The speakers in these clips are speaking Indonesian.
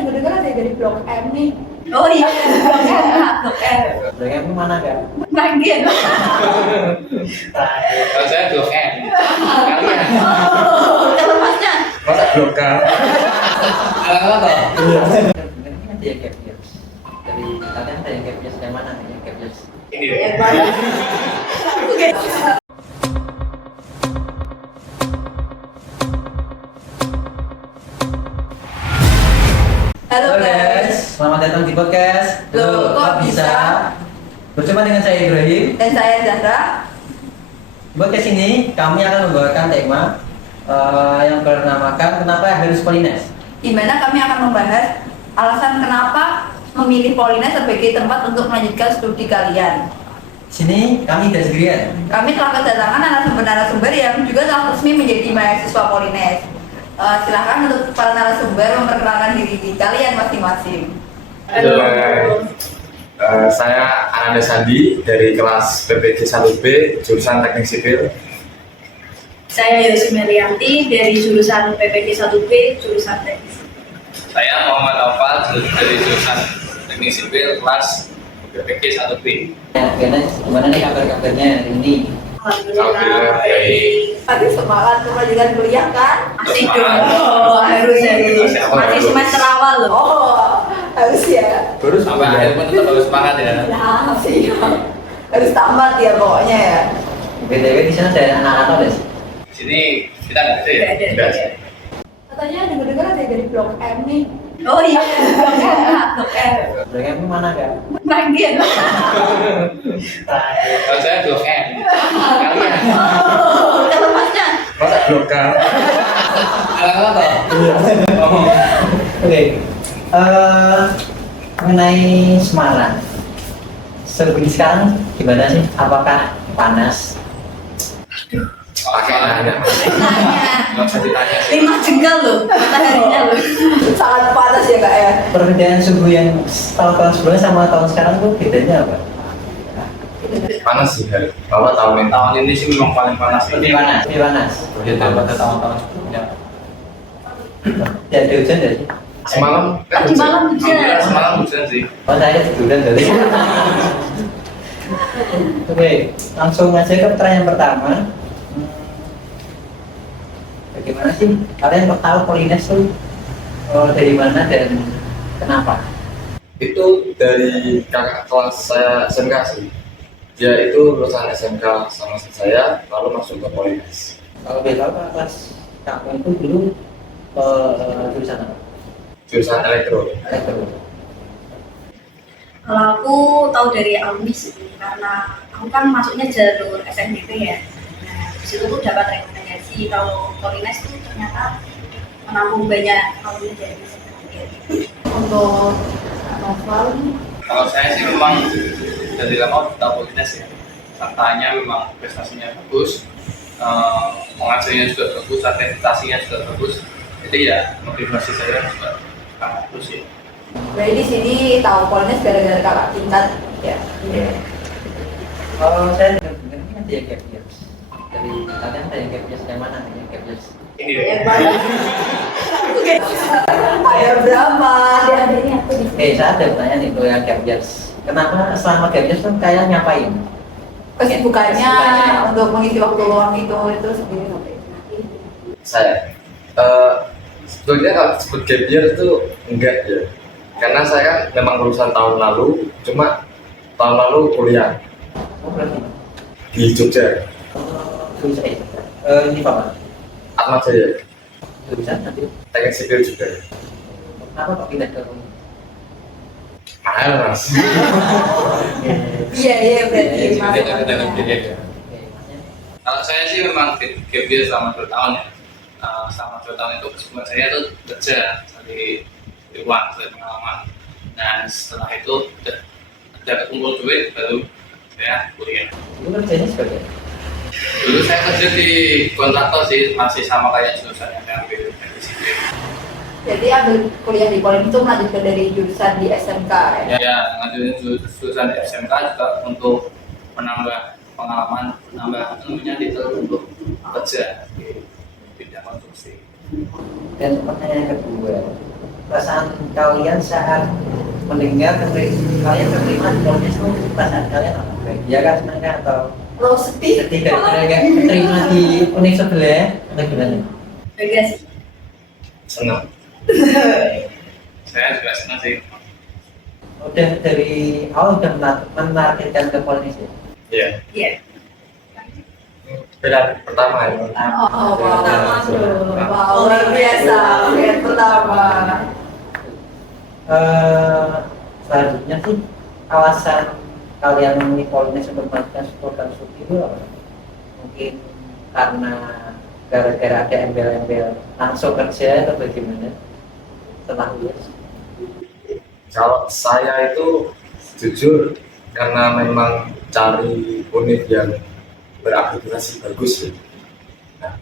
dengar-dengar ada dari Blok M nih. Oh iya, Blok M, Blok M. Blok M mana kan? Bagian. Kalau saya Blok M. Kalian? Kalau masnya? Masa Blok K? Ala-ala toh? Nanti yang gap years. Dari kalian ada yang gap years dari mana? Yang gap years. Ini deh. Oke. Halo guys. Selamat datang di podcast. Loh, kok bisa? Berjumpa dengan saya Ibrahim. Dan saya Zahra. Di podcast ini kami akan membawakan tema yang bernamakan Kenapa Harus Polines. Di mana kami akan membahas alasan kenapa memilih Polines sebagai tempat untuk melanjutkan studi kalian. Di sini kami tidak sendirian. Kami telah kedatangan narasumber-narasumber yang juga telah resmi menjadi mahasiswa Polines. Silahkan untuk para narasumber memperkenalkan diri kalian masing-masing. Halo. Saya Ananda Sandi dari kelas PPG 1B jurusan Teknik Sipil. Saya Yosi Merianti dari jurusan PPG 1B jurusan Teknik Sipil. Saya Muhammad Alfa dari jurusan Teknik Sipil kelas PPG 1B. Ya, gimana nih kabar-kabarnya hari ini? Alhamdulillah baik. Pagi semangat kelanjutan kuliah kan? Masih Semangat. dong, harus ya dulu. Masih semester awal loh. Oh, harus ya. Baru Sampai akhir pun tetap harus semangat ya. Nah, sih. Harus tamat ya pokoknya ya. BTW di sana ada anak-anak ada sih. Di sini kita nggak ada ya. Nggak ada. Nggak ada. Katanya dengar-dengar ada dari Blok M nih. Oh iya, Blok M, Blok M. Blok M mana kan? Bagian. Kalau saya Blok M. Kalian? Kalau masnya? Masa Blok K? Ala-ala toh? Oke. Mengenai Semarang. Seperti sekarang gimana sih? Apakah panas? Pakai nanya. Nanya. Nggak usah ditanya sih. 5 jengkal loh, mataharinya loh. Sangat panas ya kak ya. Perbedaan suhu yang tahun-tahun sebelumnya sama tahun sekarang tuh bedanya apa? Panas sih hari. Bahwa tahun ini sih memang paling panas. Lebih panas, lebih panas. Daripada tahun-tahun sebelumnya. Ya ada hujan nggak sih? Semalam kan Di malam hujan. Alhamdulillah, semalam hujan sih. Oh saya tiduran tadi. Oke, langsung aja ke pertanyaan pertama. Bagaimana sih kalian tahu Polines tuh dari mana dan kenapa? Itu dari kakak kelas saya SMK sih. Dia itu lulusan SMK sama saya, lalu masuk ke Polines. Kalau beda apa kelas kamu itu dulu jurusan apa? Jurusan elektro. Elektro. Kalau aku tahu dari alumni sih, karena aku kan masuknya jalur SNBP ya. Nah, di situ tuh dapat rekomendasi kalau Polines tuh ternyata menampung banyak alumni dari SNBP. Untuk novel nih. Kalau saya sih memang dari lama tahu Polines ya. Katanya memang prestasinya bagus, pengajarnya juga bagus, akreditasinya juga bagus. Itu ya motivasi saya juga sangat bagus ya. Berarti di sini tahu Polines gara-gara kakak tingkat ya. Kalau saya dengar ini ada yang gap years. Dari kalian ada yang gap years dari mana? Yang gap years. Ini deh. Oke. Ada berapa? Ada ini aku di Saya ada pertanyaan nih untuk yang gap years. Kenapa selama gap years tuh kalian ngapain? Kesibukannya untuk mengisi waktu luang itu sendiri sampai. Saya sebetulnya kalau disebut gap year itu enggak ya, karena saya kan memang lulusan tahun lalu, cuma tahun lalu kuliah Oh berarti di Jogja, jurusan ini apa? Ahmad Jaya, Jurusan nanti. Teknik Sipil juga. Kenapa kok pindah ke Polines? Mas. Iya berarti. Jadi kita dalam diri aja. Oke, masnya. Kalau saya sih memang gap year selama 2 tahun ya. Selama 2 tahun itu kesibukan saya itu kerja, cari uang, cari pengalaman. Dan setelah itu dapat kumpul duit, baru saya kuliah. Itu kerjanya sebagai Dulu saya kerja di kontraktor sih, masih sama kayak jurusan yang saya ambil dari sipil. Jadi ambil kuliah di Polines itu melanjutkan dari jurusan di SMK ya. Ya, ngajuin jurusan di SMK juga untuk menambah pengalaman, menambah ilmunya untuk kerja di bidang konstruksi. dan pertanyaan yang kedua perasaan kalian saat mendengar kalian terima di Polines itu perasaan kalian apa? Ya kan senangnya atau Lo sedih? sedih gara-gara nggak terima di univ sebelah atau gimana? Beda sih. Senang. Saya juga senang sih. Udah dari awal udah menargetkan ke Polines ya? Iya. Iya. Pilihan pertama ya. Oh, wow. Wow, Wow, luar biasa. Yang pertama. Selanjutnya sih alasan kalian memilih Polines untuk melakukan program studi itu apa? Mungkin karena gara-gara ada embel-embel langsung kerja atau bagaimana setelah lulus? Kalau saya itu jujur karena memang cari univ yang berakreditasi bagus ya. Nah,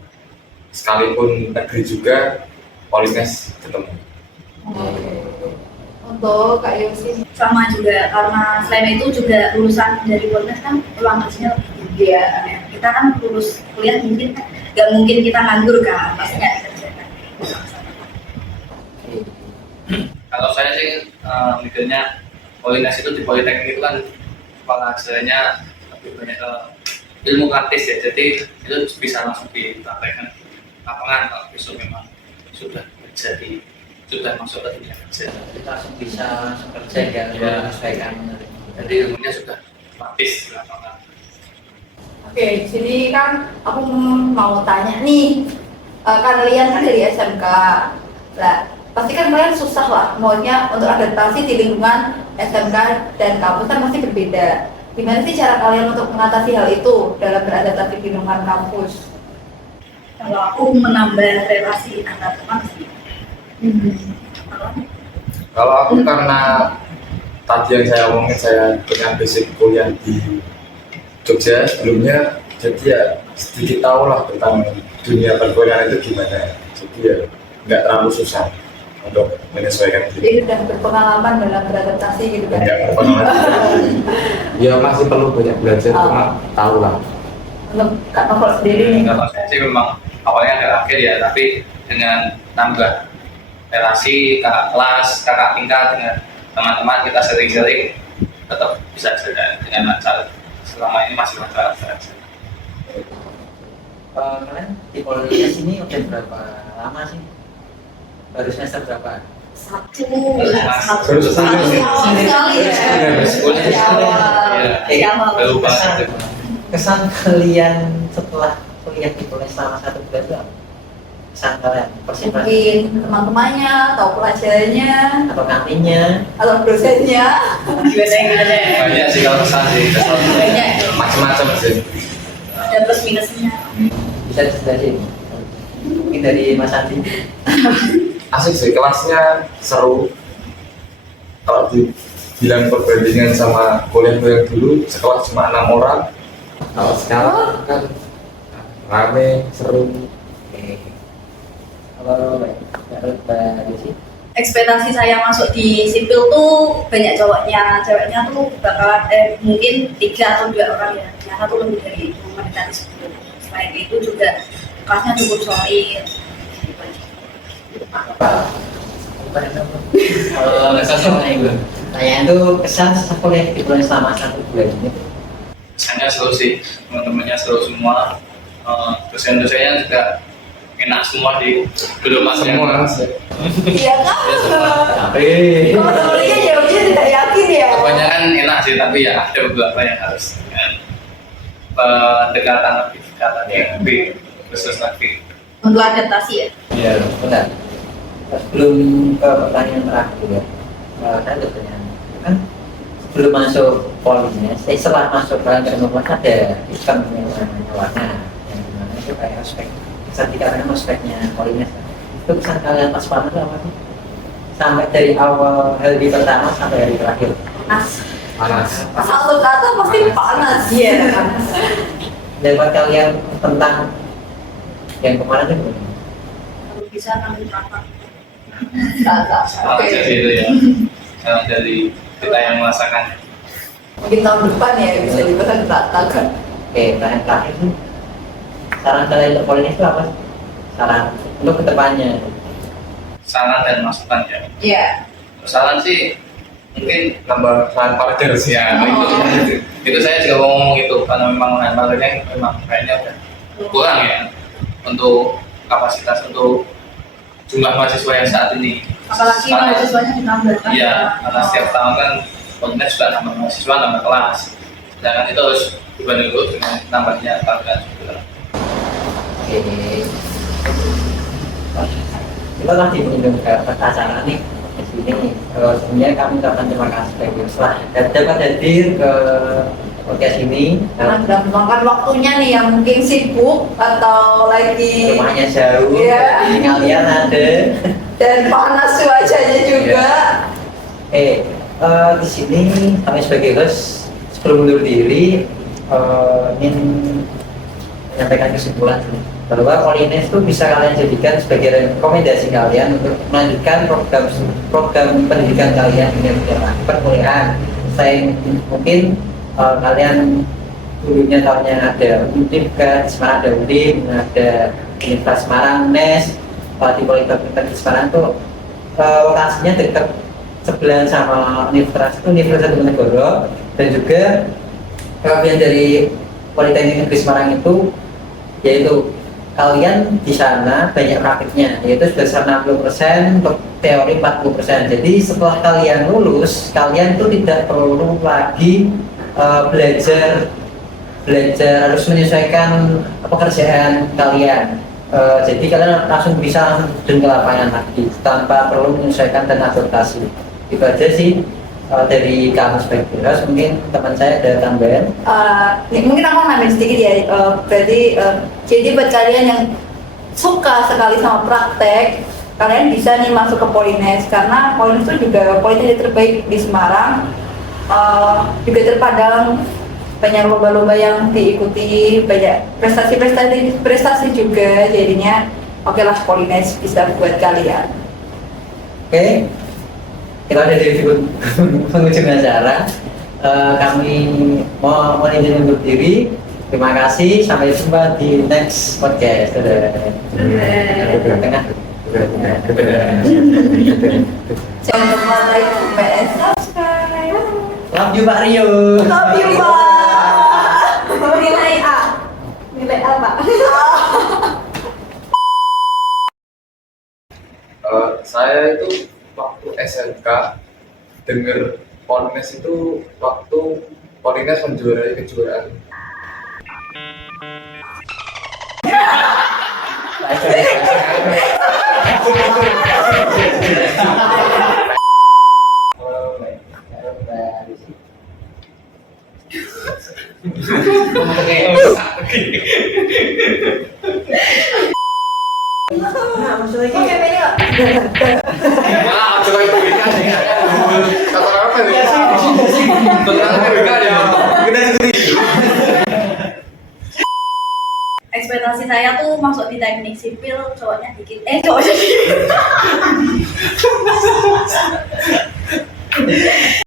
sekalipun negeri juga Polines ketemu. Untuk Kak Yosi. Sama juga karena selain itu juga lulusan dari Polines kan peluang kerjanya lebih tinggi ya. Kita kan lulus kuliah mungkin nggak mungkin kita nganggur kan, pasti nggak kerja kan. Kalau saya sih mikirnya Polines itu di Politeknik itu kan pengajarnya lebih banyak ilmu praktis ya, jadi itu bisa langsung dipraktekkan lapangan kalau besok memang sudah terjadi, sudah masuk ke dunia kerja. Kita langsung bisa langsung kerja ya, Ya. menyesuaikan. Jadi ilmunya sudah praktis di lapangan. Oke, di sini kan aku mau tanya nih, kalian kan dari SMK, lah pasti kan kalian susah lah, maunya untuk adaptasi di lingkungan SMK dan kampus kan masih berbeda. Gimana sih cara kalian untuk mengatasi hal itu dalam beradaptasi di lingkungan kampus? Kalau aku menambah relasi antar teman sih. Kalau aku karena tadi yang saya omongin, saya punya basic kuliah di Jogja sebelumnya, jadi ya sedikit tahu lah tentang dunia perkuliahan itu gimana. Jadi ya nggak terlalu susah untuk menyesuaikan Jadi diri. udah berpengalaman dalam beradaptasi gitu kan? Nggak berpengalaman. Ya masih perlu banyak belajar, cuma tahu lah. Untuk Kak Novel sendiri nih, Kalau saya sih memang awalnya agak kaget ya, tapi dengan tambah relasi kakak kelas, kakak tingkat dengan teman-teman kita sering-sering tetap bisa jalan dengan lancar. Selama ini masih lancar saja. Kalian di Polines ini udah berapa lama sih? Baru semester berapa? Satu. Baru sekali. sekali ya. Sekolah Di awal. Iya. Di awal. Baru banget. Kesan kalian setelah kuliah di Polines selama 1 bulan itu apa? Kesan kalian, persiapan Mungkin teman-temannya, atau pelajarannya, atau kantinnya? atau dosennya. Banyak sih kalau kesan sih, kesan Banyak. Macam-macam sih. Ada plus minusnya. Bisa dijelasin? Mungkin dari Mas Andi. Asik sih, kelasnya seru. Kalau dibilang perbandingan sama kuliah yang dulu, sekelas cuma 6 orang. Kalau sekarang kan rame, seru. Oke. Kalau Mbak Desi? Ekspektasi saya masuk di sipil tuh banyak cowoknya, ceweknya tuh bakal mungkin 3 atau 2 orang ya. Ternyata tuh lebih dari itu wanita di sipil. Selain itu juga kelasnya cukup solid. Apa? Tanya itu kesan setelah kuliah di Polines selama 1 bulan ini. kesannya seru sih, teman-temannya seru semua, dosen-dosennya juga enak semua di belum masuk Semua Iya kan? Tapi Kalau temennya jawabnya tidak yakin ya. kebanyakan enak sih, tapi ya ada beberapa yang harus dengan pendekatan lebih dekat lagi, lebih khusus lagi. Untuk adaptasi ya. ya benar. Sebelum ke pertanyaan terakhir ya, saya ada pertanyaan. Kan sebelum masuk Polines, setelah masuk kalian ada sistem yang namanya warna, yang dimana itu kayak ospek. Bisa dikatakan ospeknya Polines. Itu kesan kalian pas panas apa sih? Sampai dari awal hari pertama sampai hari terakhir. Panas. panas. Satu kata pasti panas. Iya. Dapat kalian tentang yang kemarin itu gimana? Kalau bisa kami rapat. Sama aja sih itu ya, dari kita yang merasakan. Mungkin tahun depan ya bisa dibilang berantakan. Oke, pertanyaan terakhir sih. Saran kalian untuk Polines itu apa sih? Saran untuk kedepannya. saran dan masukan ya. Iya. Saran sih mungkin nambah lahan parkir sih. ya itu saya juga mau ngomong itu karena memang lahan parkirnya memang kayaknya udah kurang ya untuk kapasitas untuk jumlah mahasiswa yang saat ini. Apalagi Karena- mahasiswanya ditambah kan. Iya, karena setiap tahun kan Polines juga nambah mahasiswa, nambah kelas. Sedangkan itu harus dibanding dulu dengan nambahnya target juga. Oke. Kita lagi menunjuk ke acara nih di sini. Sebenarnya kami ucapkan terima kasih bagi setelah dapat hadir ke podcast ini. Karena sudah meluangkan waktunya nih yang mungkin sibuk atau lagi Rumahnya jauh, Iya. jadi kalian ada. dan panas cuacanya juga. Di sini kami sebagai host sebelum mundur diri ingin menyampaikan kesimpulan bahwa Polines itu bisa kalian jadikan sebagai rekomendasi kalian untuk melanjutkan program pendidikan kalian dengan perkuliahan. Selain mungkin kalian dulunya tahunnya ada UNIF kan, di Semarang ada UNIF, ada Universitas Semarang, NES, di Politeknik di Semarang tuh lokasinya dekat sebelah sama Universitas Diponegoro, dan juga kelebihan dari Politeknik Negeri Semarang itu yaitu kalian di sana banyak praktiknya, yaitu sebesar 60% untuk teori 40%. Jadi setelah kalian lulus, kalian tuh tidak perlu lagi belajar harus menyesuaikan pekerjaan kalian. Jadi kalian langsung bisa terjun ke lapangan lagi tanpa perlu menyesuaikan dan adaptasi. Itu aja sih dari kami sebagai host. Mungkin teman saya ada tambahan. Mungkin aku nambahin sedikit ya. Berarti jadi buat kalian yang suka sekali sama praktek, kalian bisa nih masuk ke Polines karena Polines itu juga politeknik terbaik di Semarang. Juga terpandang banyak lomba-lomba yang diikuti, banyak prestasi juga, jadinya oke lah Polines bisa buat kalian. Oke, kita ada di penghujung acara. Kami mau izin undur diri. Terima kasih, sampai jumpa di next podcast. Tengah. Jangan lupa like, comment, and subscribe. Love you Pak Rio. Love you, Pak. Nilai A. Nilai A, Pak. Saya itu waktu SMK denger Polines itu waktu Polines menjuarai kejuaraan. Oke, Meli. Wah, coba itu ikan ya. Kata apa ya? Tentang ikan ya. Kita Ekspektasi saya tuh masuk di teknik sipil cowoknya dikit. Cowoknya dikit.